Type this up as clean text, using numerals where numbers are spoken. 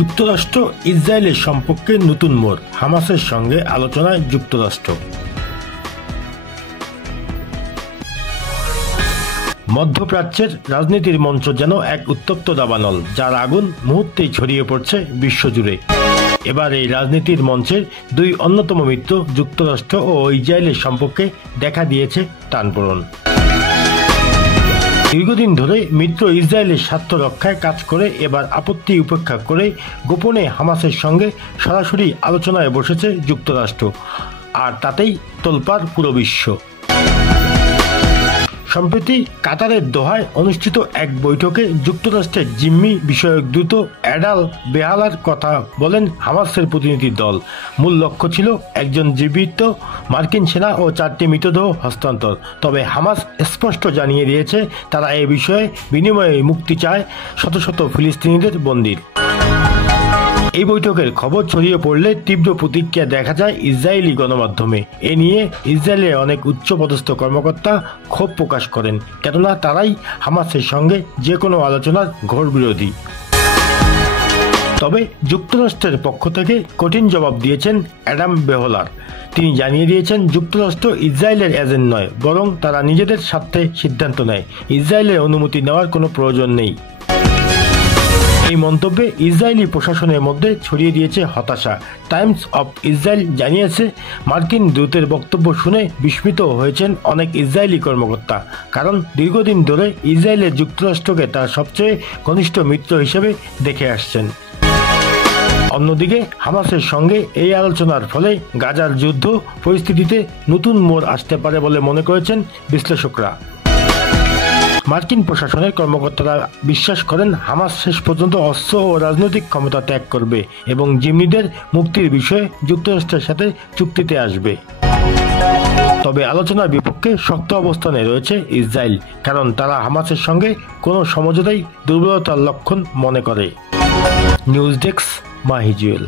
যুক্তরাষ্ট্র ইসরায়েলের সম্পর্কে নতুন মোড়, হামাসের সঙ্গে আলোচনায় যুক্তরাষ্ট্র। মধ্যপ্রাচ্যের রাজনীতির মঞ্চ যেন এক উত্তপ্ত দাবানল, যার আগুন মুহূর্তেই ছড়িয়ে পড়ছে বিশ্বজুড়ে। এবার এই রাজনীতির মঞ্চের দুই অন্যতম মিত্র যুক্তরাষ্ট্র ও ইসরায়েলের সম্পর্কে দেখা দিয়েছে টানপোড়েন। দীর্ঘদিন ধরে মিত্র ইসরায়েলের স্বার্থ রক্ষায় কাজ করে এবার আপত্তি উপেক্ষা করে গোপনে হামাসের সঙ্গে সরাসরি আলোচনায় বসেছে যুক্তরাষ্ট্র, আর তাতেই তোলপাড় পুরো বিশ্ব। সম্প্রতি কাতারের দোহায় অনুষ্ঠিত এক বৈঠকে যুক্তরাষ্ট্রের জিম্মি বিষয়ক দূত অ্যাডাল বেহালার কথা বলেন হামাসের প্রতিনিধি দল। মূল লক্ষ্য ছিল একজন জীবিত মার্কিন সেনা ও 4টি মৃতদেহ হস্তান্তর। তবে হামাস স্পষ্ট জানিয়ে দিয়েছে তারা এ বিষয়ে বিনিময়ে মুক্তি চায় শত শত ফিলিস্তিনিদের বন্দীর। এই বৈঠকের খবর ছড়িয়ে পড়লে তীব্র প্রতিক্রিয়া দেখা যায় ইসরায়েলি গণমাধ্যমে। এ নিয়ে ইসরায়েলের অনেক উচ্চপদস্থ কর্মকর্তা ক্ষোভ প্রকাশ করেন, কেননা তারাই হামাসের সঙ্গে যে কোনো আলোচনার ঘোর বিরোধী। তবে যুক্তরাষ্ট্রের পক্ষ থেকে কঠিন জবাব দিয়েছেন অ্যাডাম বেহলার। তিনি জানিয়ে দিয়েছেন যুক্তরাষ্ট্র ইসরায়েলের এজেন্ট নয়, বরং তারা নিজেদের স্বার্থে সিদ্ধান্ত নেয়। ইসরায়েলের অনুমতি নেওয়ার কোনো প্রয়োজন নেই। এই মন্তব্যে ইসরায়েলি প্রশাসনের মধ্যে ছড়িয়ে দিয়েছে হতাশা। টাইমস অফ ইসরায়েল জানিয়েছে, মার্কিন দূতের বক্তব্য শুনে বিস্মিত হয়েছেন অনেক ইসরায়েলি কর্মকর্তা, কারণ দীর্ঘদিন ধরে ইসরায়েলের যুক্তরাষ্ট্রকে তার সবচেয়ে ঘনিষ্ঠ মিত্র হিসেবে দেখে আসছেন। অন্যদিকে হামাসের সঙ্গে এই আলোচনার ফলে গাজার যুদ্ধ পরিস্থিতিতে নতুন মোড় আসতে পারে বলে মনে করেছেন বিশ্লেষকরা। মার্কিন প্রশাসনের কর্মকর্তারা বিশ্বাস করেন হামাস শেষ পর্যন্ত অস্ত্র ও রাজনৈতিক ক্ষমতা ত্যাগ করবে এবং জিম্মিদের মুক্তির বিষয়ে যুক্তরাষ্ট্রের সাথে চুক্তিতে আসবে। তবে আলোচনার বিপক্ষে শক্ত অবস্থানে রয়েছে ইসরায়েল, কারণ তারা হামাসের সঙ্গে কোনো সমঝোতাই দুর্বলতার লক্ষণ মনে করে। News desk, মাহিজুয়েল।